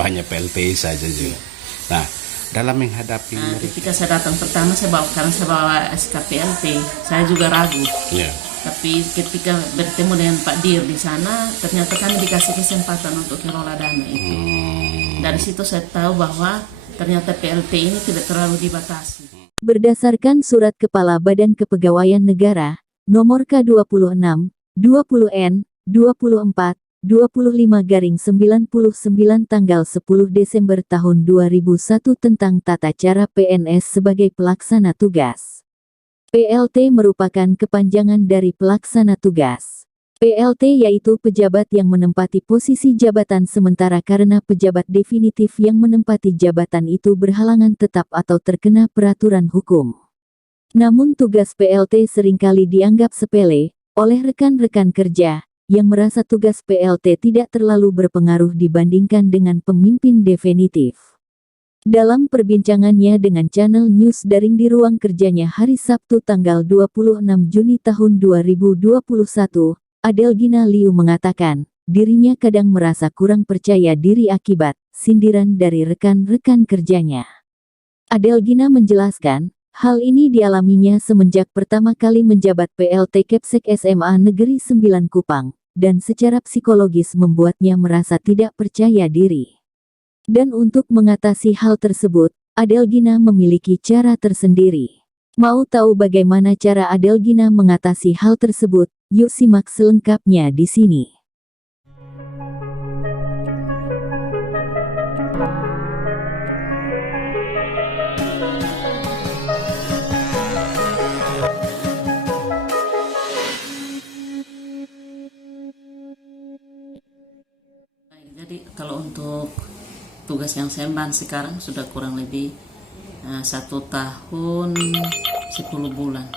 kok hanya PLTI saja juga. Nah, dalam menghadapi ketika saya datang pertama karena saya bawa SKPLT, saya juga ragu. ya. Tapi ketika bertemu dengan Pak Dir di sana, ternyata kami dikasih kesempatan untuk kelola dana itu. Dari situ saya tahu bahwa ternyata PLT ini tidak terlalu dibatasi. Berdasarkan Surat Kepala Badan Kepegawaian Negara, Nomor K26, 20N, 24, 25/99 tanggal 10 Desember tahun 2001 tentang tata cara PNS sebagai pelaksana tugas. PLT merupakan kepanjangan dari pelaksana tugas. PLT yaitu pejabat yang menempati posisi jabatan sementara karena pejabat definitif yang menempati jabatan itu berhalangan tetap atau terkena peraturan hukum. Namun tugas PLT seringkali dianggap sepele oleh rekan-rekan kerja yang merasa tugas PLT tidak terlalu berpengaruh dibandingkan dengan pemimpin definitif. Dalam perbincangannya dengan channel News Daring di ruang kerjanya hari Sabtu tanggal 26 Juni tahun 2021, Adelgina Liu mengatakan, dirinya kadang merasa kurang percaya diri akibat sindiran dari rekan-rekan kerjanya. Adelgina menjelaskan, hal ini dialaminya semenjak pertama kali menjabat PLT Kepsek SMA Negeri 9 Kupang, dan secara psikologis membuatnya merasa tidak percaya diri. Dan untuk mengatasi hal tersebut, Adelgina memiliki cara tersendiri. Mau tahu bagaimana cara Adelgina mengatasi hal tersebut? Yuk simak selengkapnya di sini. Jadi kalau untuk tugas yang saya emban sekarang sudah kurang lebih 1 tahun 10 bulan.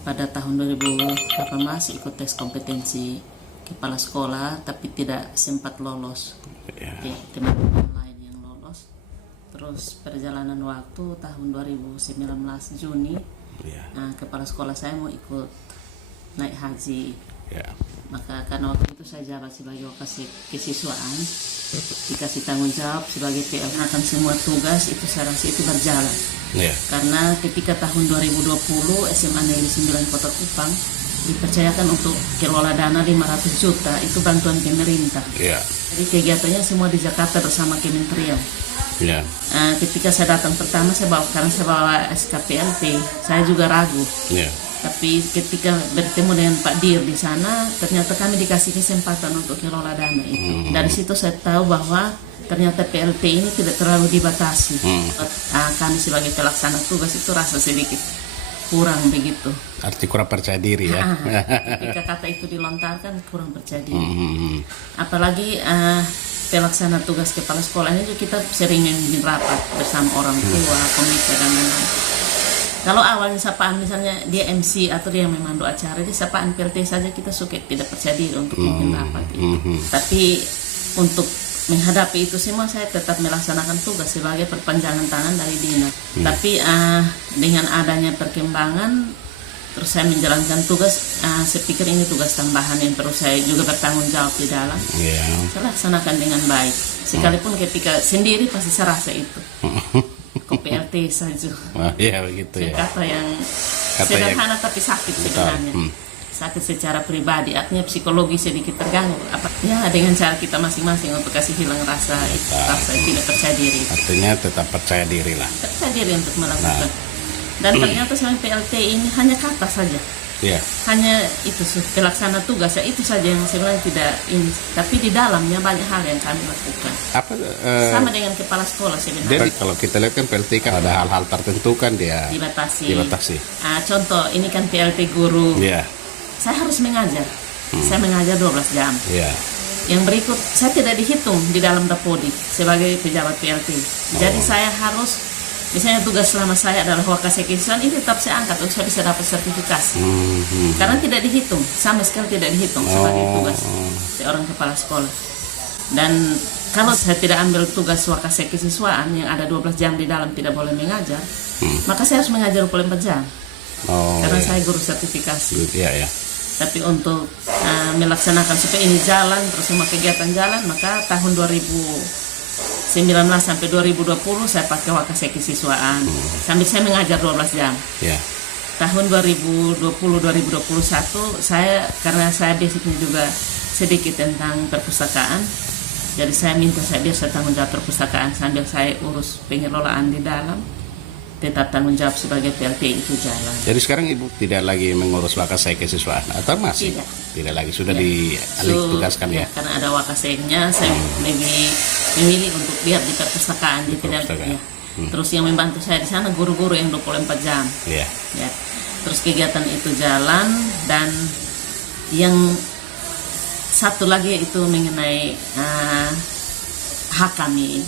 Pada tahun 2018 ikut tes kompetensi kepala sekolah tapi tidak sempat lolos. Teman-teman lain yang lolos. Terus perjalanan waktu tahun 2019 Juni kepala sekolah saya mau ikut naik haji. Maka karena waktu itu saya jabat sebagai wakil kesiswaan, dikasih tanggung jawab sebagai PL akan semua tugas itu saya rasa itu berjalan. Karena ketika tahun 2020 SMA Negeri 9 Kota Kupang dipercayakan untuk kelola dana 500 juta itu bantuan pemerintah. Jadi kegiatannya semua di Jakarta bersama Kementerian. Ketika saya datang pertama karena saya bawa SKPLT, saya juga ragu. Tapi ketika bertemu dengan Pak Dir di sana, ternyata kami dikasih kesempatan untuk kelola dana itu. Dari situ saya tahu bahwa ternyata PLT ini tidak terlalu dibatasi. Kami sebagai pelaksana tugas itu rasa sedikit kurang begitu. Arti kurang percaya diri ya. Ketika kata itu dilontarkan kurang percaya diri. Apalagi pelaksana tugas kepala sekolah ini kita sering memimpin rapat bersama orang tua, komite dan lain-lain. Kalau awalnya sapaan misalnya dia MC atau dia yang memandu acara, di sapaan PLT saja kita suka tidak percaya diri untuk memimpin rapat itu. Tapi untuk menghadapi itu semua saya tetap melaksanakan tugas sebagai perpanjangan tangan dari Dina. Tapi dengan adanya perkembangan, terus saya menjalankan tugas, saya pikir ini tugas tambahan yang perlu saya juga bertanggung jawab di dalam. Saya laksanakan dengan baik. Sekalipun ketika sendiri pasti saya rasa itu. Kok PLT saja. Begitu ya. Kata yang sederhana tapi sakit sebenarnya. Sakit secara pribadi, artinya psikologi sedikit terganggu. Dengan cara kita masing-masing untuk kasih hilang rasa tidak percaya diri. Artinya tetap percaya diri lah. Percaya diri untuk melakukan. Dan ternyata sebenarnya PLT ini hanya kata saja. Hanya itu pelaksana tugas itu saja yang sebenarnya tidak ini. Tapi di dalamnya banyak hal yang kami lakukan. Sama dengan kepala sekolah sebenarnya. Jadi kalau kita lihat kan PLT kan ada hal-hal tertentu kan dia dibatasi. Contoh ini kan PLT guru. Saya harus mengajar. Saya mengajar 12 jam. Yang berikut saya tidak dihitung di dalam Dapodi sebagai pejabat PLT. Jadi saya harus, misalnya tugas selama saya adalah wakil kesiswaan, ini tetap saya angkat untuk saya bisa dapat sertifikasi. Karena tidak dihitung, sama sekali tidak dihitung sebagai tugas seorang kepala sekolah. Dan kalau saya tidak ambil tugas wakil kesiswaan yang ada 12 jam di dalam tidak boleh mengajar, maka saya harus mengajar 24 jam. Karena saya guru sertifikasi. Tapi untuk melaksanakan supaya ini jalan, terus semua kegiatan jalan, maka tahun 2019 sampai 2020 saya pakai wakase kesiswaan. Sambil saya mengajar 12 jam. Ya. Tahun 2020-2021 karena saya basicnya juga sedikit tentang perpustakaan, jadi saya minta saya biasa tanggung jawab perpustakaan sambil saya urus pengelolaan di dalam. Tetap tanggung jawab sebagai PLT itu jalan. Jadi sekarang Ibu tidak lagi mengurus wakase kesiswaan atau masih? Tidak lagi, sudah dialih tugaskan ya? Karena ada wakaseknya, saya memilih untuk lihat di perpustakaan. Terus yang membantu saya di sana guru-guru yang 24 jam. Ya. Terus kegiatan itu jalan, dan yang satu lagi itu mengenai hak kami.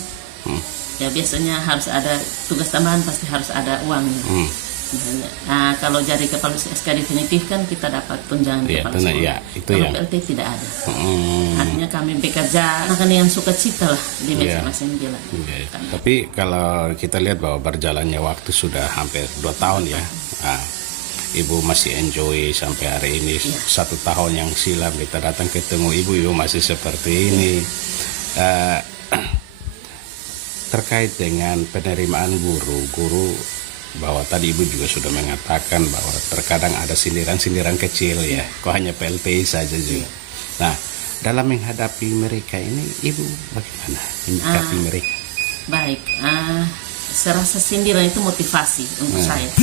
Ya biasanya harus ada tugas tambahan, pasti harus ada uangnya. Kalau jadi kepala SK definitif kan kita dapat tunjangan kepala sekolah. Kalau PLT tidak ada. Artinya kami bekerja akan yang suka cita lah di masing-masing jalan. Tapi kalau kita lihat bahwa berjalannya waktu sudah hampir 2 tahun ya. Ibu masih enjoy sampai hari ini. 1 tahun yang silam kita datang ketemu Ibu masih seperti ini. Terkait dengan penerimaan guru bahwa tadi Ibu juga sudah mengatakan bahwa terkadang ada sindiran-sindiran kecil ya, kok hanya PLT saja juga. Nah, dalam menghadapi mereka ini Ibu bagaimana menyikapi mereka? Baik, serasa sindiran itu motivasi untuk saya.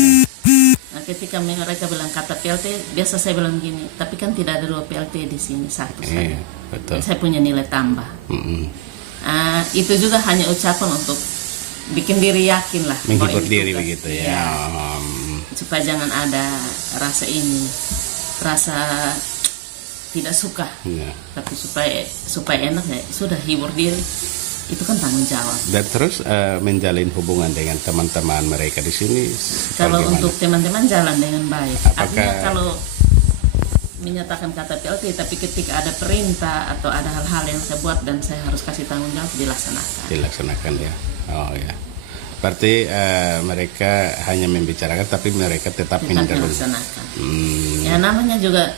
Nah, ketika mereka bilang kata PLT, biasa saya bilang gini, tapi kan tidak ada 2 PLT di sini, 1 saja. Betul. Saya punya nilai tambah. Itu juga hanya ucapan untuk bikin diri yakin lah, menghibur diri begitu ya. Supaya jangan ada rasa tidak suka, tapi supaya enak ya sudah, hibur diri itu kan tanggung jawab. Dan terus menjalin hubungan dengan teman-teman mereka di sini. Kalau bagaimana? untuk teman-teman jalan dengan baik. Artinya kalau menyatakan kata PLT, tapi ketika ada perintah atau ada hal-hal yang saya buat dan saya harus kasih tanggung jawab, dilaksanakan ya. Oh ya, berarti mereka hanya membicarakan tapi mereka tetap melaksanakan. Ya namanya juga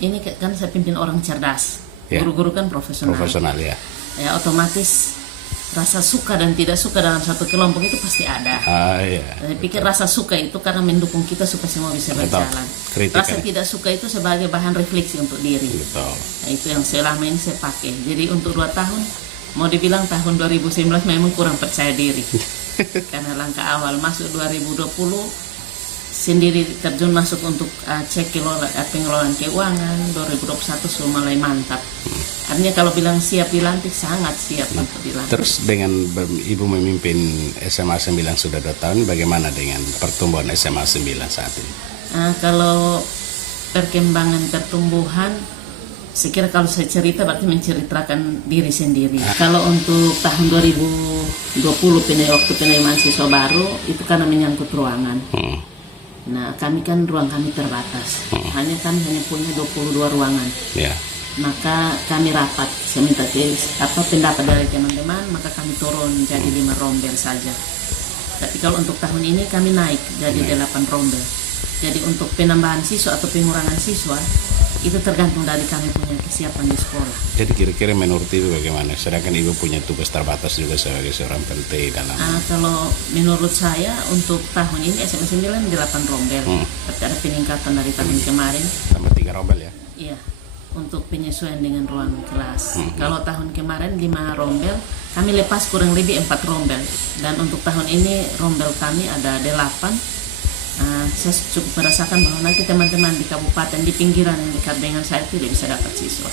ini kan saya pimpin orang cerdas, guru-guru kan profesional ya. Ya otomatis rasa suka dan tidak suka dalam satu kelompok itu pasti ada. Saya pikir rasa suka itu karena mendukung kita supaya semua bisa berjalan. Rasa tidak suka itu sebagai bahan refleksi untuk diri. Nah, itu yang selama ini saya pakai. Jadi untuk 2 tahun, mau dibilang tahun 2019 memang kurang percaya diri. Karena langkah awal masuk 2020 sendiri terjun masuk untuk cek pengelolaan keuangan. 2021 sudah mulai mantap. Artinya kalau bilang siap dilantik, sangat siap untuk dilantik. Terus dengan Ibu memimpin SMA 9 sudah 2 tahun, bagaimana dengan pertumbuhan SMA 9 saat ini? Kalau perkembangan pertumbuhan, sekira kalau saya cerita berarti menceritakan diri sendiri. Kalau untuk tahun 2020 waktu penerimaan siswa baru, itu karena menyangkut ruangan. Nah, kami kan ruang kami terbatas. Kami hanya punya 22 ruangan. Maka kami rapat, saya minta pendapat dari teman-teman, maka kami turun jadi 5 rombel saja. Tapi kalau untuk tahun ini kami naik jadi 8 rombel. Jadi untuk penambahan siswa atau pengurangan siswa itu tergantung dari kami punya kesiapan di sekolah. Jadi kira-kira menurut Ibu bagaimana? Sedangkan Ibu punya tugas terbatas juga sebagai seorang PLT dalam. Kalau menurut saya untuk tahun ini SMA 9 8 rombel. Tapi ada peningkatan dari tahun kemarin. Tambah 3 rombel ya? Iya. Untuk penyesuaian dengan ruang kelas. Kalau tahun kemarin 5 rombel, kami lepas kurang lebih 4 rombel. Dan untuk tahun ini rombel kami ada 8. Saya cukup merasakan bahwa nanti teman-teman di kabupaten, di pinggiran yang dekat dengan saya tidak bisa dapat siswa.